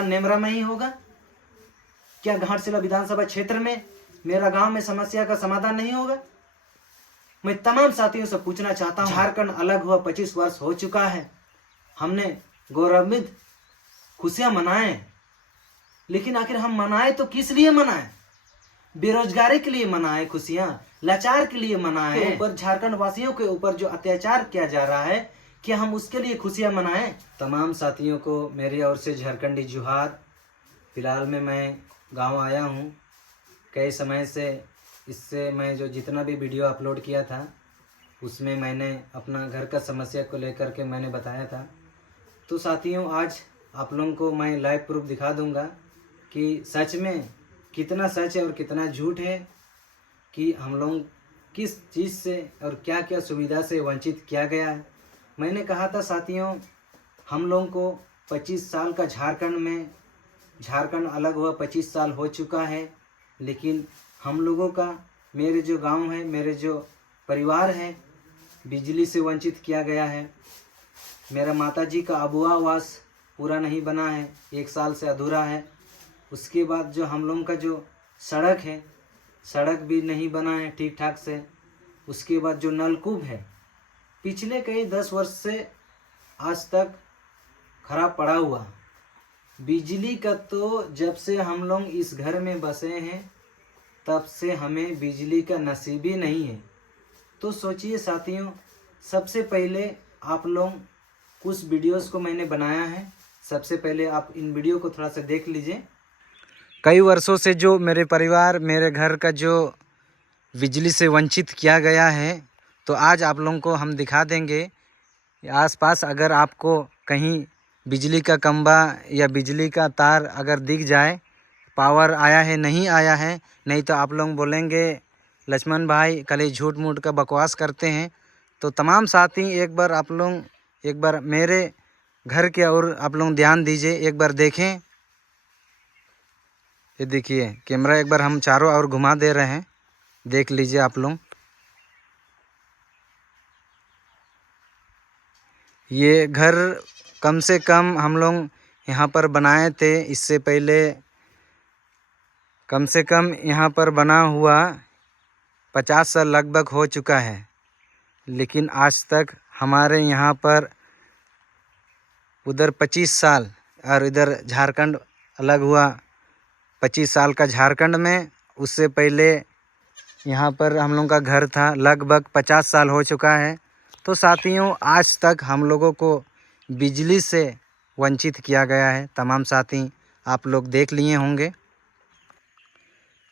नेमरा में ही होगा क्या? घाटशिला विधानसभा क्षेत्र में मेरा गांव में समस्या का समाधान नहीं होगा? मैं तमाम साथियों से पूछना चाहता हूं, झारखंड अलग हुआ 25 वर्ष हो चुका है, हमने गौरवान्वित खुशियां मनाए, लेकिन आखिर हम मनाए तो किस लिए मनाए? बेरोजगारी के लिए मनाए खुशियां, लाचार के लिए मनाए? ऊपर झारखंड वासियों के ऊपर जो अत्याचार किया जा रहा है, क्या हम उसके लिए खुशियां मनाएं? तमाम साथियों को मेरी ओर से झारखंडी जोहार। फिलहाल में मैं गांव आया हूं कई समय से। इससे मैं जो जितना भी वीडियो अपलोड किया था उसमें मैंने अपना घर का समस्या को लेकर के मैंने बताया था। तो साथियों, आज आप लोगों को मैं लाइव प्रूफ दिखा दूंगा कि सच में कितना सच है और कितना झूठ है कि हम लोग किस चीज़ से और क्या क्या सुविधा से वंचित किया गया है। मैंने कहा था साथियों, हम लोगों को 25 साल का झारखंड अलग हुआ 25 साल हो चुका है, लेकिन हम लोगों का, मेरे जो गांव है, मेरे जो परिवार है, बिजली से वंचित किया गया है। मेरा माताजी का अबुआ आवास पूरा नहीं बना है, 1 साल से अधूरा है। उसके बाद जो हम लोगों का जो सड़क है, सड़क भी नहीं बना है ठीक ठाक से। उसके बाद जो नलकूप है, पिछले कई 10 वर्ष से आज तक खराब पड़ा हुआ। बिजली का तो जब से हम लोग इस घर में बसे हैं तब से हमें बिजली का नसीब ही नहीं है। तो सोचिए साथियों, सबसे पहले आप लोग कुछ वीडियोस को मैंने बनाया है, सबसे पहले आप इन वीडियो को थोड़ा सा देख लीजिए। कई वर्षों से जो मेरे परिवार, मेरे घर का जो बिजली से वंचित किया गया है, तो आज आप लोगों को हम दिखा देंगे। आसपास अगर आपको कहीं बिजली का खंभा या बिजली का तार अगर दिख जाए, पावर आया है नहीं आया है, नहीं तो आप लोग बोलेंगे लक्ष्मण भाई कल झूठ मूठ का बकवास करते हैं। तो तमाम साथी एक बार मेरे घर के और आप लोग ध्यान दीजिए, एक बार देखें। ये देखिए कैमरा एक बार हम चारों ओर घुमा दे रहे हैं, देख लीजिए आप लोग। ये घर कम से कम हम लोग यहाँ पर बनाए थे, इससे पहले कम से कम यहाँ पर बना हुआ 50 साल लगभग हो चुका है, लेकिन आज तक हमारे यहाँ पर उधर 25 साल और इधर झारखंड अलग हुआ 25 साल का झारखंड में, उससे पहले यहाँ पर हम लोगों का घर था, लगभग 50 साल हो चुका है। तो साथियों, आज तक हम लोगों को बिजली से वंचित किया गया है। तमाम साथी आप लोग देख लिए होंगे,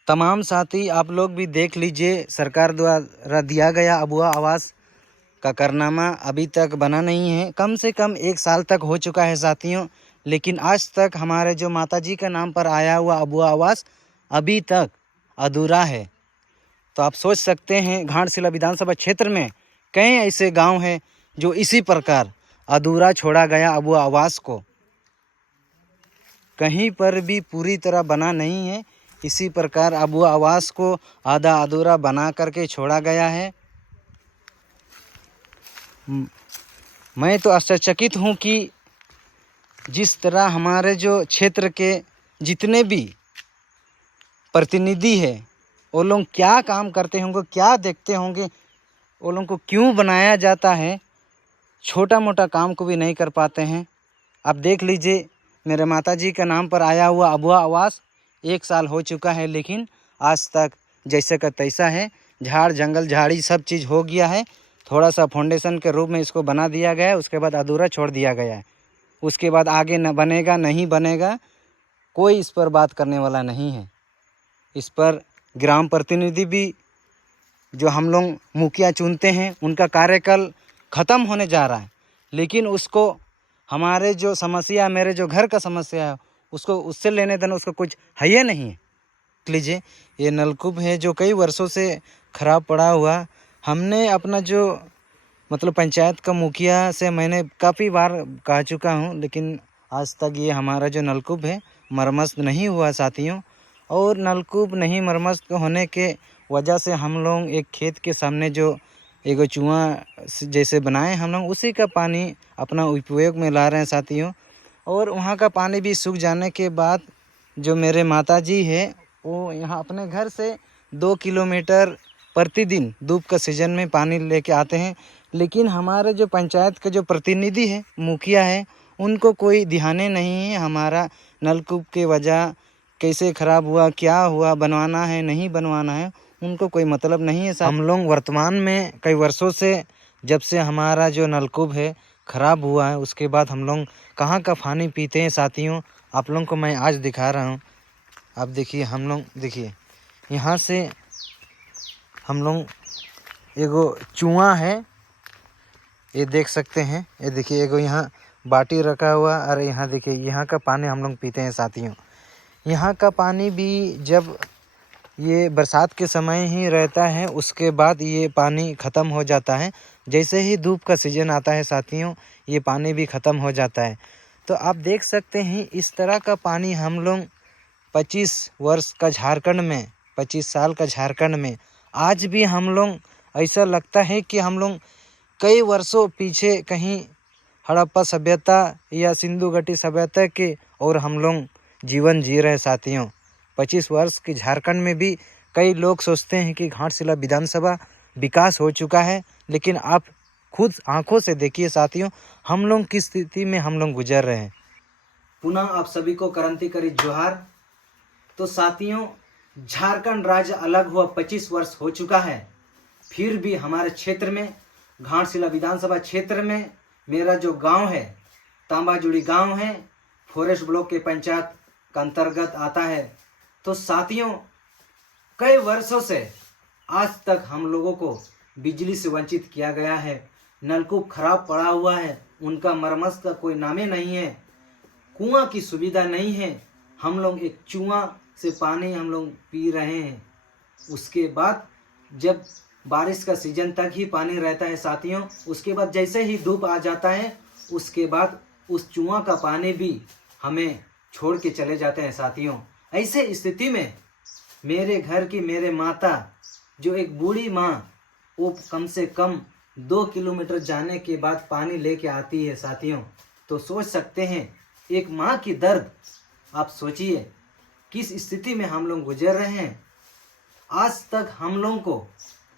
तमाम साथी आप लोग भी देख लीजिए। सरकार द्वारा दिया गया अबुआ आवास का करनामा अभी तक बना नहीं है, कम से कम 1 साल तक हो चुका है साथियों, लेकिन आज तक हमारे जो माताजी का नाम पर आया हुआ अबुआ आवास अभी तक अधूरा है। तो आप सोच सकते हैं घाटशिला विधानसभा क्षेत्र में कई ऐसे गांव हैं जो इसी प्रकार अधूरा छोड़ा गया अबुआ आवास को, कहीं पर भी पूरी तरह बना नहीं है। इसी प्रकार अबुआ आवास को आधा अधूरा बना करके छोड़ा गया है। मैं तो आश्चर्यचकित हूँ कि जिस तरह हमारे जो क्षेत्र के जितने भी प्रतिनिधि है, वो लोग क्या काम करते होंगे, क्या देखते होंगे, वो लोगों को क्यों बनाया जाता है, छोटा मोटा काम को भी नहीं कर पाते हैं। आप देख लीजिए, मेरे माताजी का नाम पर आया हुआ अबुआ आवास 1 साल हो चुका है, लेकिन आज तक जैसे का तैसा है, झाड़ जंगल झाड़ी सब चीज़ हो गया है। थोड़ा सा फाउंडेशन के रूप में इसको बना दिया गया है, उसके बाद अधूरा छोड़ दिया गया है। उसके बाद आगे न बनेगा नहीं बनेगा, कोई इस पर बात करने वाला नहीं है। इस पर ग्राम प्रतिनिधि भी जो हम लोग मुखिया चुनते हैं, उनका कार्यकाल ख़त्म होने जा रहा है, लेकिन उसको हमारे जो समस्या, मेरे जो घर का समस्या है, उसको उससे लेने देना उसको कुछ है ही नहीं है। लीजिए, ये नलकूप है जो कई वर्षों से ख़राब पड़ा हुआ। हमने अपना जो मतलब पंचायत का मुखिया से मैंने काफ़ी बार कह चुका हूँ, लेकिन आज तक ये हमारा जो नलकूप है मरम्मत नहीं हुआ साथियों। और नलकूप नहीं मरम्मत होने के वजह से हम लोग एक खेत के सामने जो एक कुआं जैसे बनाए हम लोग, उसी का पानी अपना उपयोग में ला रहे हैं साथियों। और वहाँ का पानी भी सूख जाने के बाद जो मेरे माताजी है वो यहाँ अपने घर से 2 किलोमीटर प्रतिदिन धूप का सीज़न में पानी लेके आते हैं। लेकिन हमारे जो पंचायत का जो प्रतिनिधि है, मुखिया है, उनको कोई ध्यान नहीं है हमारा नलकूप के वजह कैसे ख़राब हुआ, क्या हुआ, बनवाना है नहीं बनवाना है, उनको कोई मतलब नहीं है। हम लोग वर्तमान में कई वर्षों से जब से हमारा जो नलकूप है ख़राब हुआ है, उसके बाद हम लोग कहाँ का पानी पीते हैं साथियों, आप लोगों को मैं आज दिखा रहा हूँ। आप देखिए, हम लोग देखिए यहाँ से हम लोग एगो चुआ है, ये देख सकते हैं, ये देखिए एगो यहाँ बाटी रखा हुआ, और यहाँ देखिए यहाँ का पानी हम लोग पीते हैं साथियों। यहाँ का पानी भी जब ये बरसात के समय ही रहता है, उसके बाद ये पानी ख़त्म हो जाता है। जैसे ही धूप का सीज़न आता है साथियों, ये पानी भी ख़त्म हो जाता है। तो आप देख सकते हैं इस तरह का पानी हम लोग 25 वर्ष का झारखंड में, 25 साल का झारखंड में आज भी हम लोग ऐसा लगता है कि हम लोग कई वर्षों पीछे कहीं हड़प्पा सभ्यता या सिंधु घाटी सभ्यता के और हम लोग जीवन जी रहे साथियों। 25 वर्ष के झारखंड में भी कई लोग सोचते हैं कि घाटशिला विधानसभा विकास हो चुका है, लेकिन आप खुद आंखों से देखिए साथियों, हम लोग किस स्थिति में हम लोग गुजर रहे हैं। पुनः आप सभी को क्रांतिकारी जोहार। तो साथियों, झारखंड राज्य अलग हुआ 25 वर्ष हो चुका है, फिर भी हमारे क्षेत्र में, घाटशिला विधानसभा क्षेत्र में, मेरा जो गांव है तांबाजुड़ी गांव है, फॉरेस्ट ब्लॉक के पंचायत का अंतर्गत आता है। तो साथियों, कई वर्षों से आज तक हम लोगों को बिजली से वंचित किया गया है। नलकूप खराब पड़ा हुआ है, उनका मरम्मत का कोई नामे नहीं है, कुआं की सुविधा नहीं है। हम लोग एक चुआ से पानी हम लोग पी रहे हैं। उसके बाद जब बारिश का सीजन तक ही पानी रहता है साथियों, उसके बाद जैसे ही धूप आ जाता है, उसके बाद उस चुआ का पानी भी हमें छोड़ के चले जाते हैं साथियों। ऐसे स्थिति में मेरे घर की मेरे माता, जो एक बूढ़ी माँ, वो कम से कम 2 किलोमीटर जाने के बाद पानी लेके आती है साथियों। तो सोच सकते हैं एक माँ की दर्द, आप सोचिए किस स्थिति में हम लोग गुजर रहे हैं। आज तक हम लोग को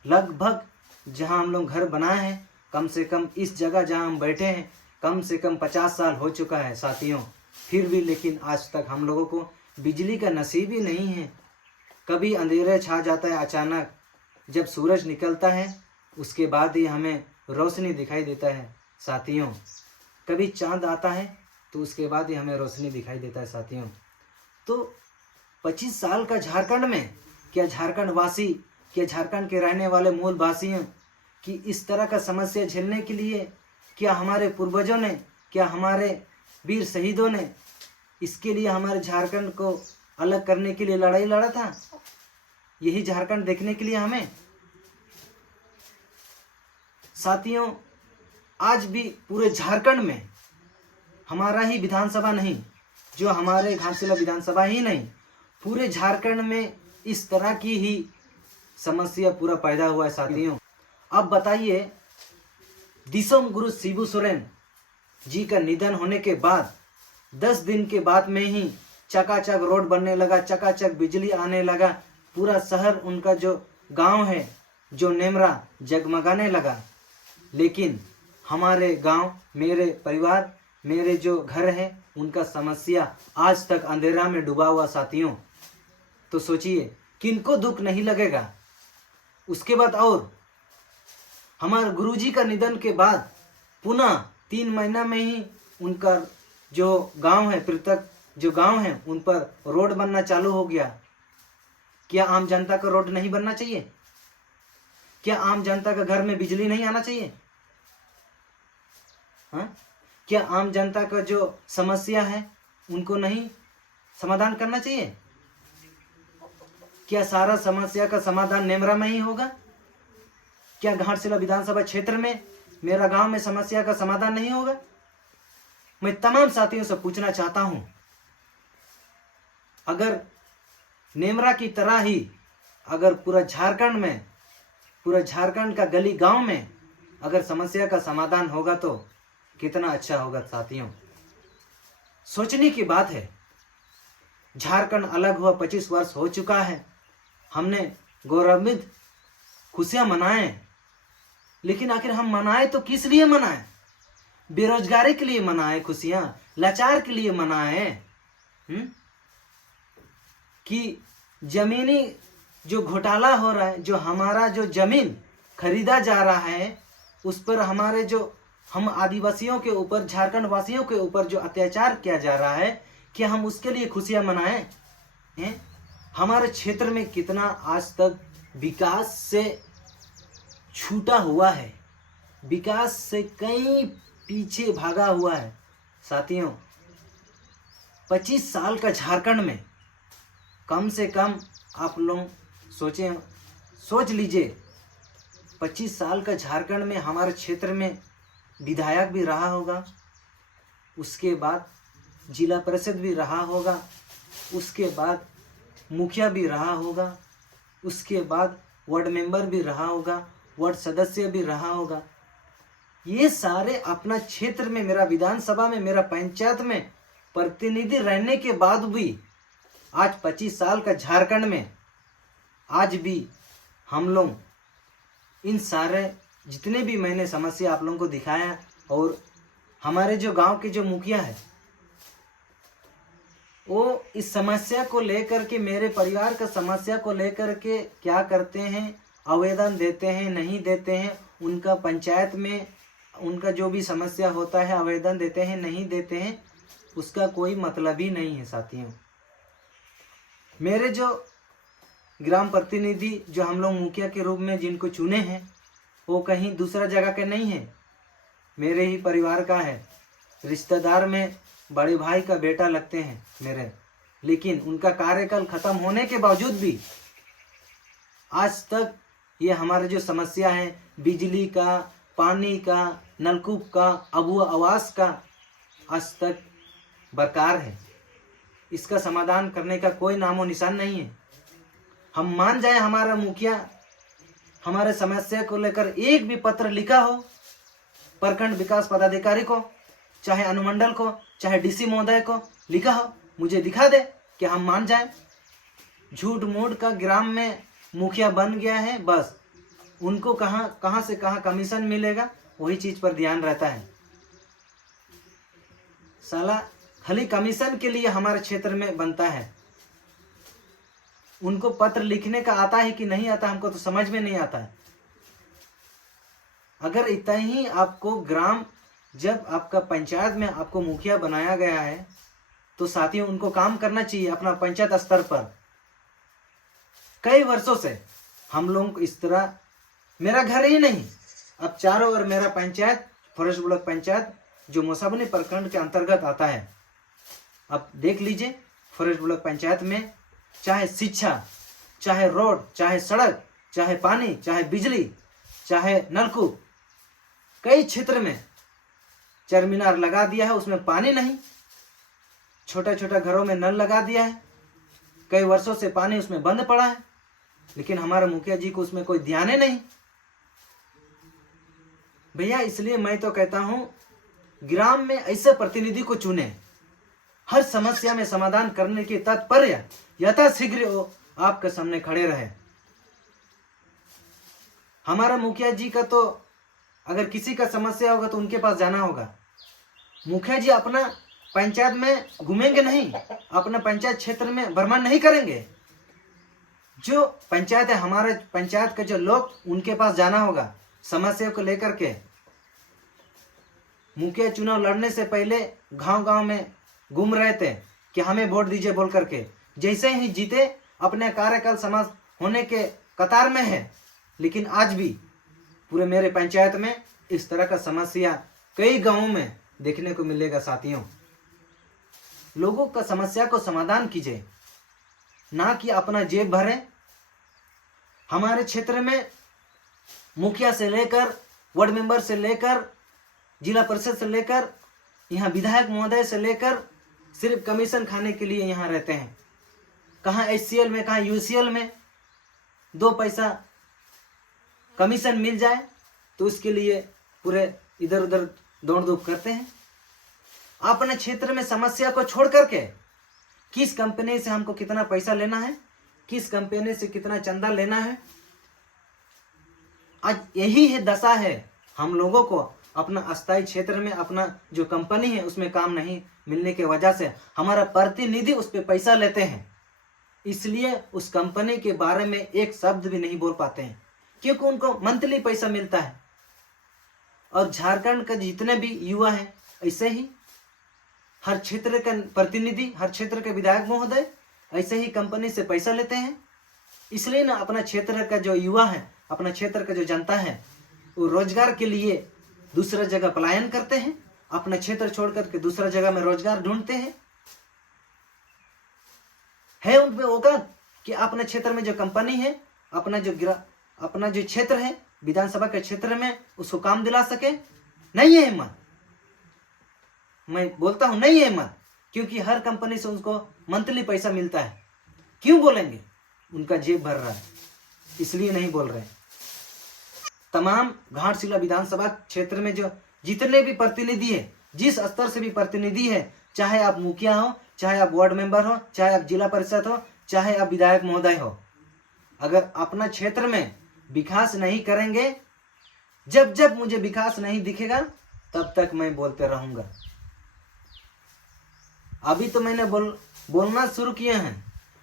लगभग, जहां हम लोग घर बनाए हैं, कम से कम इस जगह जहां हम बैठे हैं, कम से कम 50 साल हो चुका है साथियों, फिर भी लेकिन आज तक हम लोगों को बिजली का नसीब ही नहीं है। कभी अंधेरा छा जाता है अचानक, जब सूरज निकलता है उसके बाद ही हमें रोशनी दिखाई देता है साथियों। कभी चांद आता है तो उसके बाद ही हमें रोशनी दिखाई देता है साथियों। तो 25 साल का झारखंड में, क्या झारखंड वासी, क्या झारखंड के रहने वाले मूल वासियों की इस तरह का समस्या झेलने के लिए, क्या हमारे पूर्वजों ने, क्या हमारे वीर शहीदों ने इसके लिए हमारे झारखंड को अलग करने के लिए लड़ाई लड़ा था? यही झारखंड देखने के लिए हमें साथियों, आज भी पूरे झारखंड में हमारा ही विधानसभा नहीं, जो हमारे घाटशिला विधानसभा ही नहीं, पूरे झारखंड में इस तरह की ही समस्या पूरा पैदा हुआ है साथियों। अब बताइए, दिसोम गुरु शिबू सोरेन जी का निधन होने के बाद 10 दिन के बाद में ही चकाचक रोड बनने लगा, चकाचक बिजली आने लगा, पूरा शहर, उनका जो गांव है, जो नेमरा, जगमगाने लगा। लेकिन हमारे गांव, मेरे परिवार, मेरे जो घर है, उनका समस्या आज तक अंधेरा में डूबा हुआ साथियों। तो सोचिए किनको दुख नहीं लगेगा। उसके बाद और हमारे गुरुजी का निधन के बाद पुनः 3 महीना में ही उनका जो गांव है, पृथक जो गांव है, उन पर रोड बनना चालू हो गया। क्या आम जनता का रोड नहीं बनना चाहिए? क्या आम जनता का घर में बिजली नहीं आना चाहिए? हाँ? क्या आम जनता का जो समस्या है उनको नहीं समाधान करना चाहिए? क्या सारा समस्या का समाधान नेमरा में ही होगा? क्या घाटशिला विधानसभा क्षेत्र में, मेरा गांव में समस्या का समाधान नहीं होगा? मैं तमाम साथियों से पूछना चाहता हूं, अगर नेमरा की तरह ही अगर पूरा झारखंड में, पूरा झारखंड का गली गांव में अगर समस्या का समाधान होगा तो कितना अच्छा होगा साथियों। सोचने की बात है। झारखंड अलग हुआ 25 वर्ष हो चुका है, हमने गौरवान्वित खुशियां मनाए, लेकिन आखिर हम मनाए तो किस लिए मनाए? बेरोजगारी के लिए मनाए खुशियां, लाचार के लिए मनाए? कि जमीनी जो घोटाला हो रहा है, जो हमारा जो जमीन खरीदा जा रहा है, उस पर हमारे जो हम आदिवासियों के ऊपर, झारखंड वासियों के ऊपर जो अत्याचार किया जा रहा है, क्या हम उसके लिए खुशियां मनाएं? हमारे क्षेत्र में कितना आज तक विकास से छूटा हुआ है, विकास से कहीं पीछे भागा हुआ है साथियों। 25 साल का झारखंड में कम से कम आप लोग सोच लीजिए, 25 साल का झारखंड में हमारे क्षेत्र में विधायक भी रहा होगा, उसके बाद जिला परिषद भी रहा होगा, उसके बाद मुखिया भी रहा होगा, उसके बाद वार्ड मेंबर भी रहा होगा, वार्ड सदस्य भी रहा होगा। ये सारे अपना क्षेत्र में, मेरा विधानसभा में, मेरा पंचायत में प्रतिनिधि रहने के बाद भी आज 25 साल का झारखंड में आज भी हम लोग इन सारे जितने भी मैंने समस्या आप लोगों को दिखाया, और हमारे जो गांव के जो मुखिया है वो इस समस्या को लेकर के, मेरे परिवार का समस्या को लेकर के क्या करते हैं, आवेदन देते हैं, नहीं देते हैं, उनका पंचायत में उनका जो भी समस्या होता है आवेदन देते हैं, नहीं देते हैं, उसका कोई मतलब ही नहीं है साथियों। मेरे जो ग्राम प्रतिनिधि जो हम लोग मुखिया के रूप में जिनको चुने हैं, वो कहीं दूसरा जगह के नहीं है, मेरे ही परिवार का है, रिश्तेदार में बड़े भाई का बेटा लगते हैं मेरे, लेकिन उनका कार्यकाल खत्म होने के बावजूद भी आज तक ये हमारे जो समस्या है, बिजली का, पानी का, नलकूप का, अबुआ आवास का, आज तक बरकरार है। इसका समाधान करने का कोई नामो निशान नहीं है। हम मान जाए हमारा मुखिया हमारे समस्या को लेकर एक भी पत्र लिखा हो प्रखंड विकास पदाधिकारी को, चाहे अनुमंडल को, चाहे डीसी महोदय को लिखा हो, मुझे दिखा दे कि हम मान जाए। झूठ मूठ का ग्राम में मुखिया बन गया है, बस उनको कहाँ से कहाँ कमीशन मिलेगा वही चीज पर ध्यान रहता है। साला खाली कमीशन के लिए हमारे क्षेत्र में बनता है। उनको पत्र लिखने का आता है कि नहीं आता, हमको तो समझ में नहीं आता है। अगर इतना ही आपको ग्राम, जब आपका पंचायत में आपको मुखिया बनाया गया है, तो साथियों उनको काम करना चाहिए अपना पंचायत स्तर पर। कई वर्षों से हम लोग इस तरह, मेरा घर ही नहीं, अब चारों ओर मेरा पंचायत, फॉरेस्ट ब्लॉक पंचायत जो मुसाबनी प्रखंड के अंतर्गत आता है, अब देख लीजिए फॉरेस्ट ब्लॉक पंचायत में चाहे शिक्षा, चाहे रोड, चाहे सड़क, चाहे पानी, चाहे बिजली, चाहे नलकूप, कई क्षेत्र में चरमीनार लगा दिया है, उसमें पानी नहीं। छोटा छोटा घरों में नल लगा दिया है, कई वर्षों से पानी उसमें बंद पड़ा है, लेकिन हमारे मुखिया जी को उसमें कोई ध्यान ही नहीं। भैया इसलिए मैं तो कहता हूं, ग्राम में ऐसे प्रतिनिधि को चुने, हर समस्या में समाधान करने की तत्पर्य यथाशीघ्र वो आपके सामने खड़े रहे। हमारा मुखिया जी का तो अगर किसी का समस्या होगा तो उनके पास जाना होगा। मुखिया जी अपना पंचायत में घूमेंगे नहीं, अपना पंचायत क्षेत्र में भ्रमण नहीं करेंगे। जो पंचायत है, हमारे पंचायत के जो लोग, उनके पास जाना होगा समस्या को लेकर के। मुखिया चुनाव लड़ने से पहले गांव गांव में घूम रहे थे कि हमें वोट दीजिए बोल करके, जैसे ही जीते अपने कार्यकाल समाप्त होने के कतार में है। लेकिन आज भी पूरे मेरे पंचायत में इस तरह का समस्या कई गांवों में देखने को मिलेगा साथियों। लोगों का समस्या को समाधान कीजिए, ना कि अपना जेब भरें। हमारे क्षेत्र में मुखिया से लेकर, वार्ड मेंबर से लेकर, जिला परिषद से लेकर, यहाँ विधायक महोदय से लेकर, सिर्फ कमीशन खाने के लिए यहाँ रहते हैं। कहाँ HCL में, कहाँ UCL में 2 पैसा कमीशन मिल जाए तो उसके लिए पूरे इधर उधर दौड़ धूप करते हैं। अपने क्षेत्र में समस्या को छोड़ करके किस कंपनी से हमको कितना पैसा लेना है, किस कंपनी से कितना चंदा लेना है, आज यही है दशा है हम लोगों को। अपना अस्थायी क्षेत्र में अपना जो कंपनी है उसमें काम नहीं मिलने की वजह से हमारा प्रतिनिधि उस पर पैसा लेते हैं, इसलिए उस कंपनी के बारे में एक शब्द भी नहीं बोल पाते हैं, क्योंकि उनको मंथली पैसा मिलता है। और झारखंड का जितने भी युवा हैं ऐसे ही हर क्षेत्र का प्रतिनिधि, हर क्षेत्र के विधायक महोदय ऐसे ही कंपनी से पैसा लेते हैं। इसलिए ना अपना क्षेत्र का जो युवा है, अपना क्षेत्र का जो जनता है, वो रोजगार के लिए दूसरा जगह पलायन करते हैं, अपना क्षेत्र छोड़ करके दूसरा जगह में रोजगार ढूंढते हैं। है उन पे औकात कि अपने क्षेत्र में जो कंपनी है, अपना जो क्षेत्र है विधानसभा के क्षेत्र में उसको काम दिला सके? नहीं है हिम्मत। मैं बोलता हूं नहीं है हिम्मत, क्योंकि हर कंपनी से उनको मंथली पैसा मिलता है। क्यों बोलेंगे? उनका जेब भर रहा है, इसलिए नहीं बोल रहे। तमाम घाटशिला विधानसभा क्षेत्र में जो जितने भी प्रतिनिधि है, जिस स्तर से भी प्रतिनिधि है, चाहे आप मुखिया हो, चाहे आप वार्ड मेंबर हो, चाहे आप जिला परिषद हो, चाहे आप विधायक महोदय हो, अगर अपना क्षेत्र में विकास नहीं करेंगे, जब जब मुझे विकास नहीं दिखेगा तब तक मैं बोलते रहूंगा। अभी तो मैंने बोलना शुरू किया है,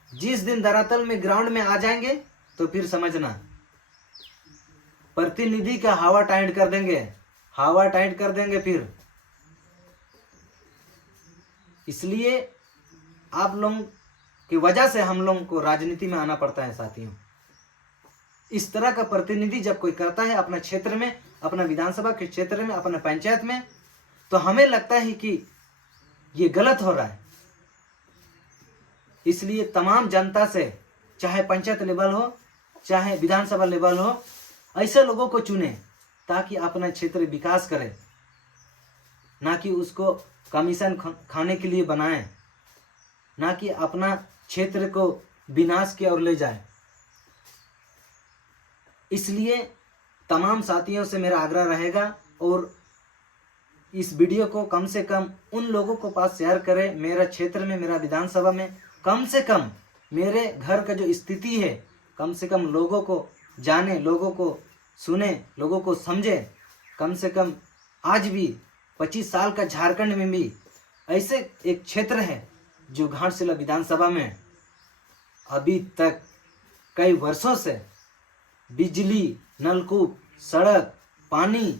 जिस दिन धरातल में ग्राउंड में आ जाएंगे तो फिर समझना प्रतिनिधि का हवा टाइट कर देंगे, हवा टाइट कर देंगे फिर। इसलिए आप लोगों की वजह से हम लोगों को राजनीति में आना पड़ता है साथियों। इस तरह का प्रतिनिधि जब कोई करता है अपना क्षेत्र में, अपना विधानसभा के क्षेत्र में, अपना पंचायत में, तो हमें लगता है कि ये गलत हो रहा है। इसलिए तमाम जनता से, चाहे पंचायत लेवल हो, चाहे विधानसभा लेवल हो, ऐसे लोगों को चुने ताकि अपना क्षेत्र विकास करे, ना कि उसको कमीशन खाने के लिए बनाए, ना कि अपना क्षेत्र को विनाश की ओर ले जाए। इसलिए तमाम साथियों से मेरा आग्रह रहेगा, और इस वीडियो को कम से कम उन लोगों को पास शेयर करें, मेरा क्षेत्र में, मेरा विधानसभा में कम से कम मेरे घर का जो स्थिति है, कम से कम लोगों को जाने, लोगों को सुने, लोगों को समझे। कम से कम आज भी 25 साल का झारखंड में भी ऐसे एक क्षेत्र है जो घाटशिला विधानसभा में अभी तक कई वर्षों से बिजली, नलकूप, सड़क, पानी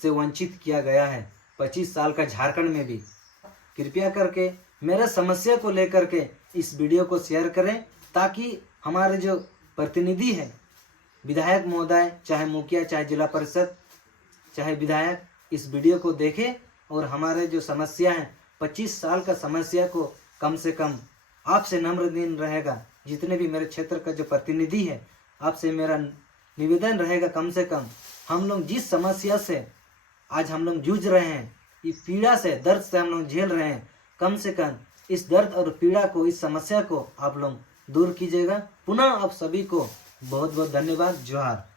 से वंचित किया गया है। 25 साल का झारखंड में भी। कृपया करके मेरे समस्या को लेकर के इस वीडियो को शेयर करें, ताकि हमारे जो प्रतिनिधि है, विधायक महोदय, चाहे मुखिया, चाहे जिला परिषद, चाहे विधायक, इस वीडियो को देखें और हमारे जो समस्या है, 25 साल का समस्या को कम से कम, आपसे नम्र दिन रहेगा, जितने भी मेरे क्षेत्र का जो प्रतिनिधि है, आपसे मेरा निवेदन रहेगा, कम से कम हम लोग जिस समस्या से आज हम लोग जूझ रहे हैं, इस पीड़ा से, दर्द से हम लोग झेल रहे हैं, कम से कम इस दर्द और पीड़ा को, इस समस्या को आप लोग दूर कीजिएगा। पुनः आप सभी को बहुत बहुत धन्यवाद। जोहार।